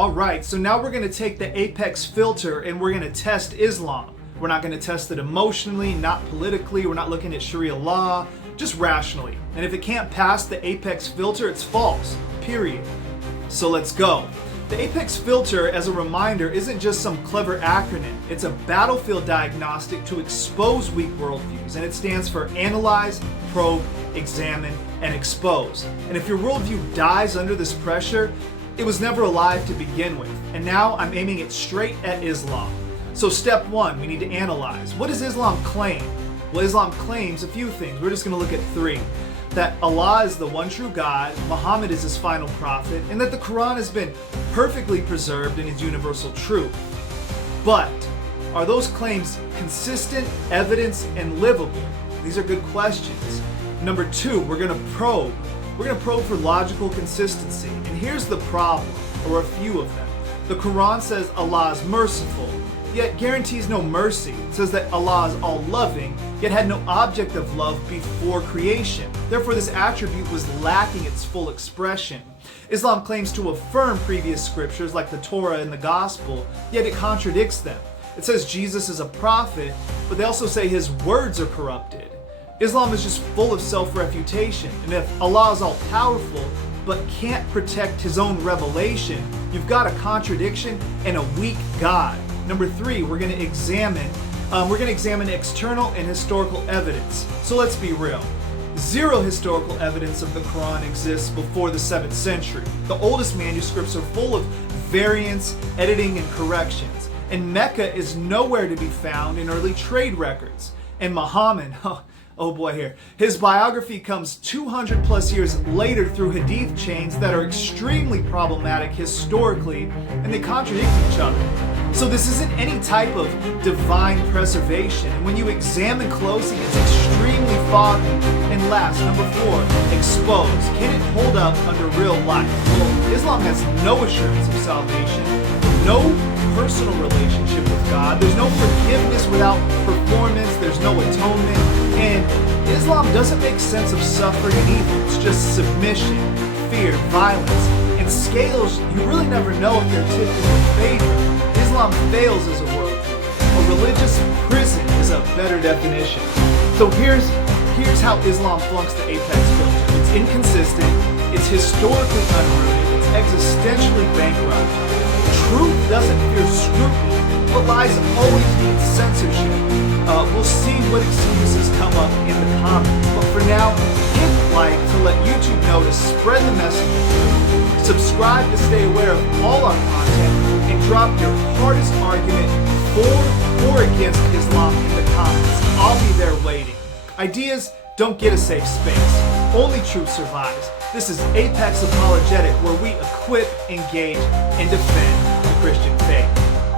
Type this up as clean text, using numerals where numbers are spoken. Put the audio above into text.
Alright, so now we're going to take the APEX filter and we're going to test Islam. We're not going to test it emotionally, not politically, we're not looking at Sharia law, just rationally. And if it can't pass the APEX filter, it's false, period. So let's go. The APEX filter, as a reminder, isn't just some clever acronym. It's a battlefield diagnostic to expose weak worldviews, and it stands for analyze, probe, examine, and expose. And if your worldview dies under this pressure, it was never alive to begin with. And now I'm aiming it straight at Islam. So step one, we need to analyze. What does Islam claim? Well, Islam claims a few things. We're just going to look at three. That Allah is the one true God, Muhammad is his final prophet, and that the Qur'an has been perfectly preserved in its universal truth. But are those claims consistent, evidence, and livable? These are good questions. Number two, we're going to probe. We're going to probe for logical consistency. And here's the problem, or a few of them. The Qur'an says Allah is merciful, yet guarantees no mercy. It says that Allah is all-loving, yet had no object of love before creation. Therefore, this attribute was lacking its full expression. Islam claims to affirm previous scriptures like the Torah and the Gospel, yet it contradicts them. It says Jesus is a prophet, but they also say his words are corrupted. Islam is just full of self-refutation, and if Allah is all-powerful but can't protect his own revelation, you've got a contradiction and a weak God. Number three, we're going to examine external and historical evidence. So let's be real. Zero historical evidence of the Quran exists before the 7th century. The oldest manuscripts are full of variants, editing, and corrections. And Mecca is nowhere to be found in early trade records. And Muhammad, oh boy here, his biography comes 200 plus years later through Hadith chains that are extremely problematic historically, and they contradict each other. So this isn't any type of divine preservation, and when you examine closely, it's extremely foggy. And last, number four, expose. Can it hold up under real life? Well, Islam has no assurance of salvation, no personal relationship with God, there's no forgiveness without performance, there's no atonement, and Islam doesn't make sense of suffering and evil. It's just submission, fear, violence, and scales you really never know if they're tipped in your favor. Islam fails as a worldview. A religious prison is a better definition. So here's how Islam flunks the APEX filter. It's inconsistent, it's historically unrooted, it's existentially bankrupt. Truth doesn't fear scrutiny, but lies always need censorship. We'll see what excuses come up in the comments. But for now, hit like to let YouTube know to spread the message. Subscribe to stay aware of all our content, and drop your hardest argument for or against Islam in the comments. I'll be there waiting. Ideas don't get a safe space. Only truth survives. This is APEX Apologetic, where we equip, engage, and defend the Christian faith.